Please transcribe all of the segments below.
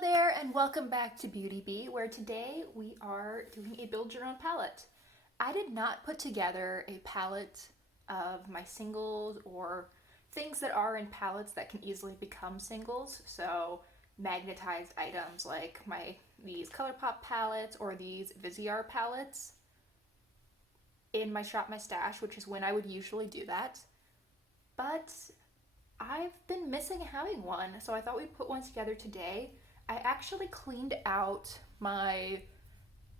there and welcome back to Beauty Bee, where today we are doing a build your own palette. I did not put together a palette of my singles or things that are in palettes that can easily become singles, so magnetized items like these Colourpop palettes or these Viseart palettes in my Shop My Stash, which is when I would usually do that. But I've been missing having one, so I thought we'd put one together today. I actually cleaned out my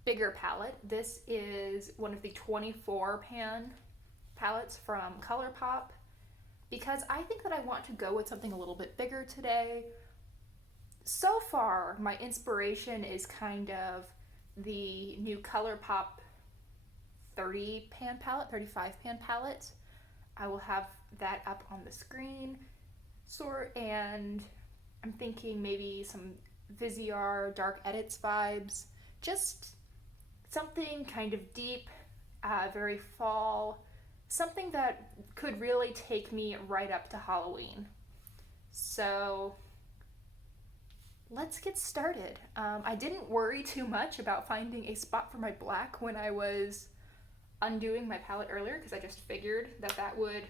bigger palette. This is one of the 24 pan palettes from Colourpop because I think that I want to go with something a little bit bigger today. So far, my inspiration is kind of the new Colourpop 30 pan palette, 35 pan palette. I will have that up on the screen. And I'm thinking maybe some Viseart Dark Edits vibes. Just something kind of deep, very fall. Something that could really take me right up to Halloween. So let's get started. I didn't worry too much about finding a spot for my black when I was undoing my palette earlier because I just figured that that would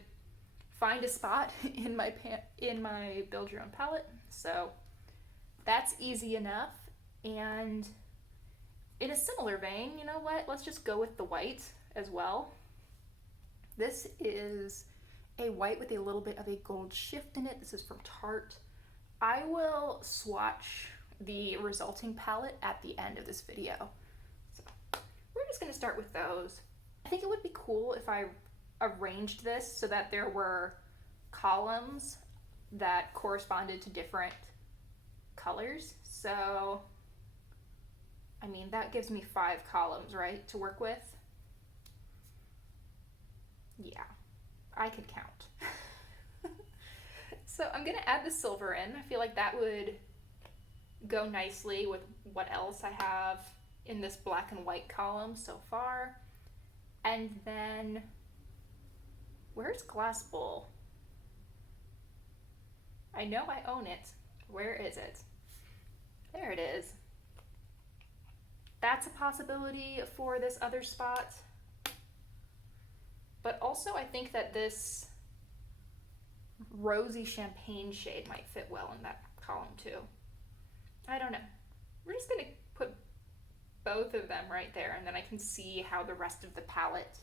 find a spot in my build your own palette. So that's easy enough. And in a similar vein, you know what? Let's just go with the white as well. This is a white with a little bit of a gold shift in it. This is from Tarte. I will swatch the resulting palette at the end of this video. So we're just gonna start with those. I think it would be cool if I arranged this so that there were columns that corresponded to different colors. So, I mean, that gives me 5 columns, right, to work with? Yeah, I could count. So I'm gonna add the silver in. I feel like that would go nicely with what else I have in this black and white column so far. And then, where's Glass Bowl? I know I own it. Where is it? There it is. That's a possibility for this other spot. But also I think that this rosy champagne shade might fit well in that column too. I don't know. We're just gonna put both of them right there, and then I can see how the rest of the palette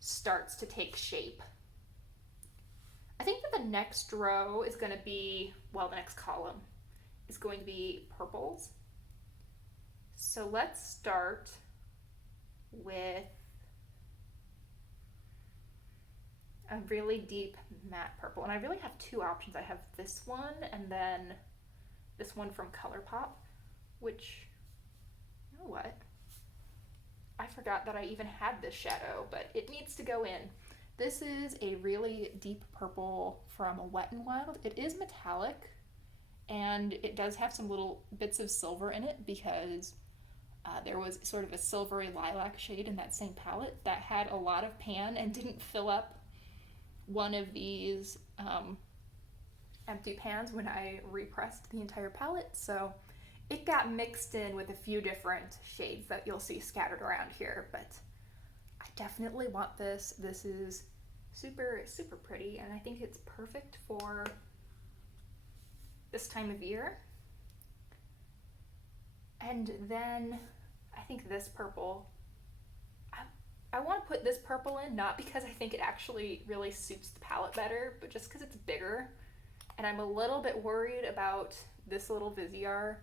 starts to take shape. I think that the next row is going to be, well, the next column is going to be purples. So let's start with a really deep matte purple. And I really have 2 options. I have this one and then this one from Colourpop, which, you know what? I forgot that I even had this shadow, but it needs to go in. This is a really deep purple from Wet n Wild. It is metallic, and it does have some little bits of silver in it because there was sort of a silvery lilac shade in that same palette that had a lot of pan and didn't fill up one of these empty pans when I repressed the entire palette. So it got mixed in with a few different shades that you'll see scattered around here, but I definitely want this. This is super, super pretty, and I think it's perfect for this time of year. And then I think this purple, I want to put this purple in, not because I think it actually really suits the palette better, but just because it's bigger. And I'm a little bit worried about this little Viseart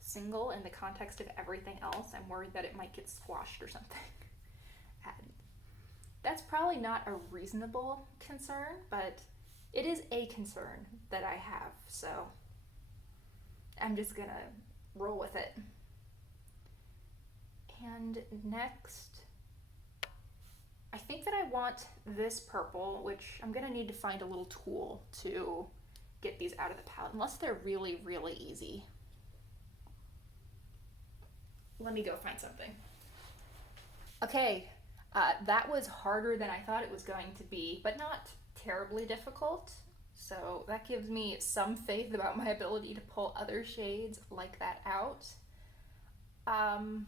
single in the context of everything else. I'm worried that it might get squashed or something. And that's probably not a reasonable concern, but it is a concern that I have, so I'm just gonna roll with it. And next, I think that I want this purple, which I'm gonna need to find a little tool to get these out of the palette, unless they're really, really easy. Let me go find something. Okay, that was harder than I thought it was going to be, but not terribly difficult. So that gives me some faith about my ability to pull other shades like that out. Um,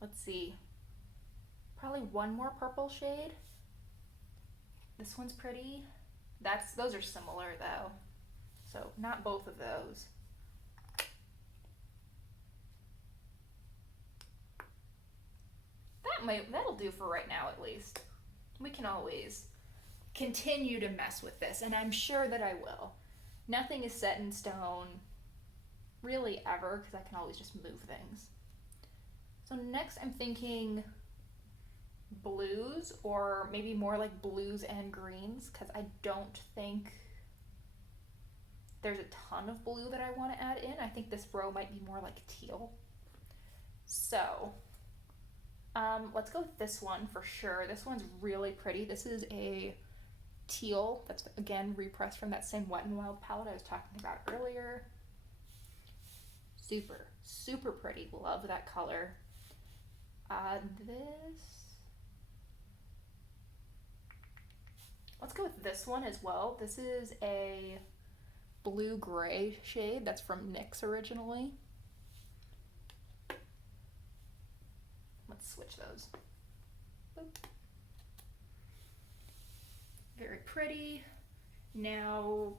let's see. Probably one more purple shade. This one's pretty. Those are similar though. So not both of those. That'll do for right now at least. We can always continue to mess with this, and I'm sure that I will. Nothing is set in stone really ever, because I can always just move things. So next I'm thinking blues, or maybe more like blues and greens, because I don't think there's a ton of blue that I want to add in. I think this row might be more like teal. So let's go with this one for sure. This one's really pretty. This is a teal that's again repressed from that same Wet n Wild palette I was talking about earlier. Super, super pretty. Love that color. Let's go with this one as well. This is a blue-gray shade that's from NYX originally. Let's switch those. Boop. Very pretty. Now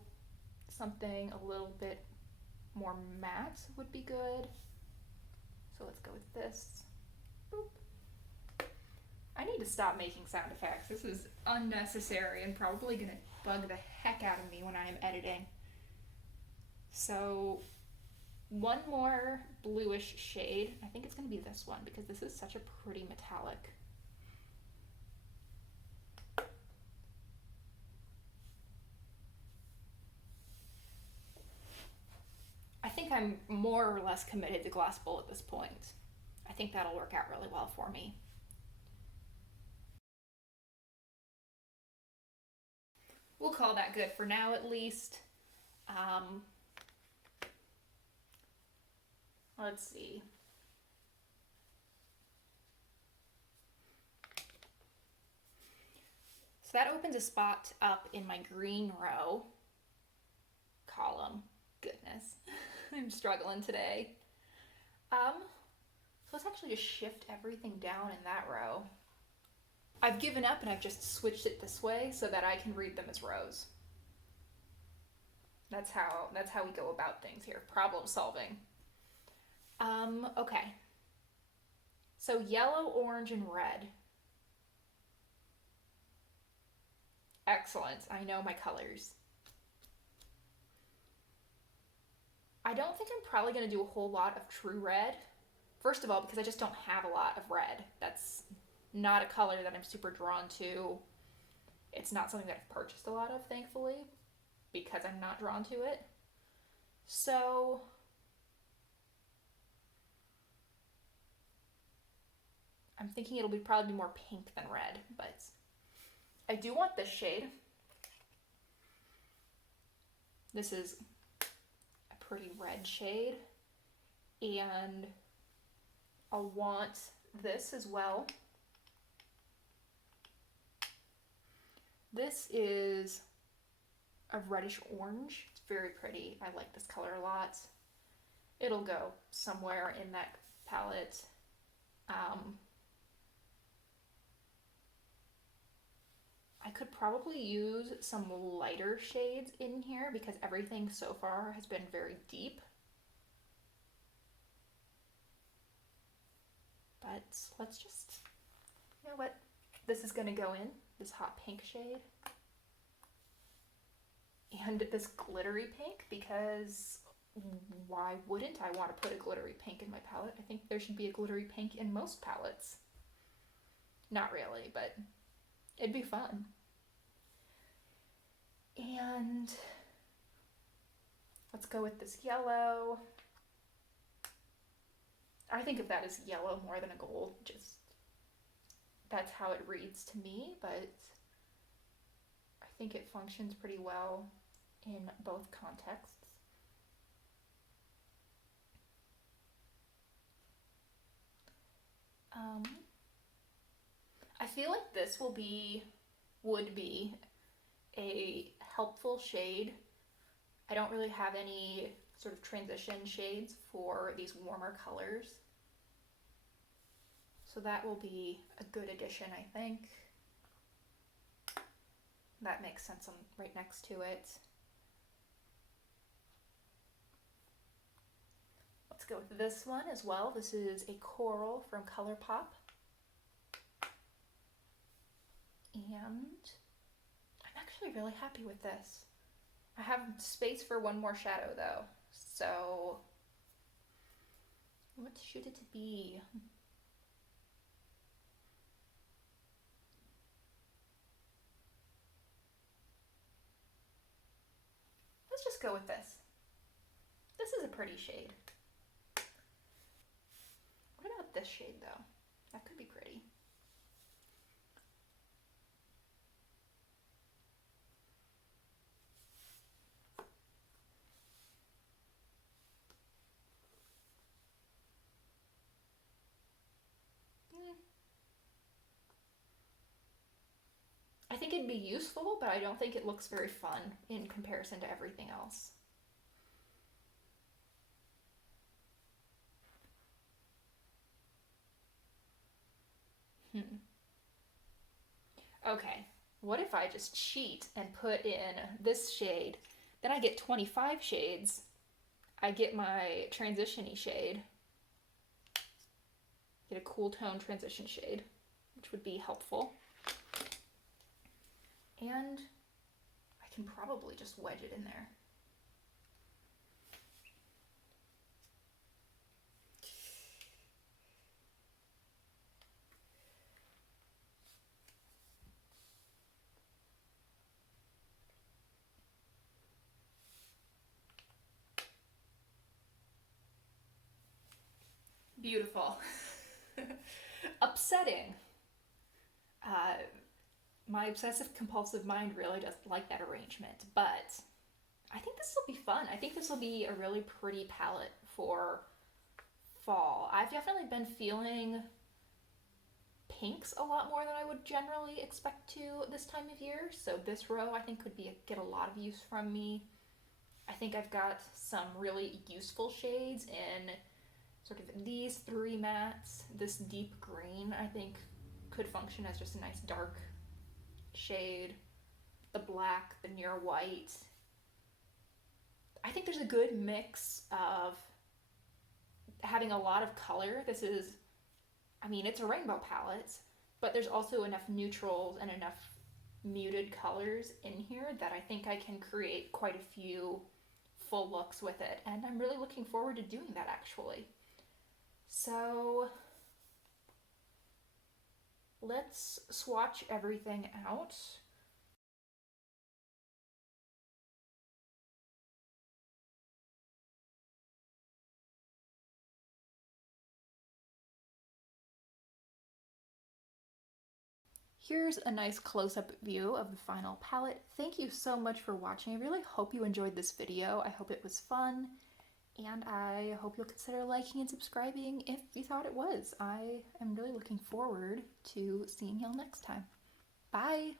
something a little bit more matte would be good. So let's go with this. Boop. I need to stop making sound effects. This is unnecessary and probably gonna bug the heck out of me when I am editing. So one more bluish shade. I think it's gonna be this one because this is such a pretty metallic. I think I'm more or less committed to Glass Bowl at this point. I think that'll work out really well for me. We'll call that good for now at least. Let's see. So that opens a spot up in my green row column. Goodness, I'm struggling today. So let's actually just shift everything down in that row. I've given up and I've just switched it this way so that I can read them as rows. That's how we go about things here. Problem solving. Okay. So yellow, orange, and red. Excellent. I know my colors. I don't think I'm probably going to do a whole lot of true red. First of all, because I just don't have a lot of red. That's not a color that I'm super drawn to. It's not something that I've purchased a lot of, thankfully, because I'm not drawn to it. So I'm thinking it'll probably be more pink than red, but I do want this shade. This is a pretty red shade, and I'll want this as well. This is a reddish orange. It's very pretty. I like this color a lot. It'll go somewhere in that palette. I could probably use some lighter shades in here because everything so far has been very deep. But let's just, you know what? This is gonna go in, this hot pink shade. And this glittery pink, because why wouldn't I want to put a glittery pink in my palette? I think there should be a glittery pink in most palettes. Not really, but it'd be fun. And let's go with this yellow. I think of that as yellow more than a gold, just that's how it reads to me, but I think it functions pretty well in both contexts. I feel like this would be a helpful shade. I don't really have any sort of transition shades for these warmer colors. So that will be a good addition, I think. That makes sense. I'm right next to it. Let's go with this one as well. This is a coral from Colourpop. And I'm actually really happy with this. I have space for one more shadow though. So what should it be? Let's just go with this. This is a pretty shade. What about this shade though? That could be pretty. I think it'd be useful, but I don't think it looks very fun in comparison to everything else. Okay, what if I just cheat and put in this shade? Then I get 25 shades. I get my transition-y shade. Get a cool tone transition shade, which would be helpful. And I can probably just wedge it in there. Beautiful. Upsetting. My obsessive compulsive mind really doesn't like that arrangement, but I think this will be fun. I think this will be a really pretty palette for fall. I've definitely been feeling pinks a lot more than I would generally expect to this time of year, so this row I think could get a lot of use from me. I think I've got some really useful shades in sort of these three mattes. This deep green I think could function as just a nice dark shade. The black, the near white. I think there's a good mix of having a lot of color. This is, I mean, it's a rainbow palette, but there's also enough neutrals and enough muted colors in here that I think I can create quite a few full looks with it, and I'm really looking forward to doing that actually. So let's swatch everything out. Here's a nice close-up view of the final palette. Thank you so much for watching. I really hope you enjoyed this video. I hope it was fun, and I hope you'll consider liking and subscribing if you thought it was. I am really looking forward to seeing y'all next time. Bye!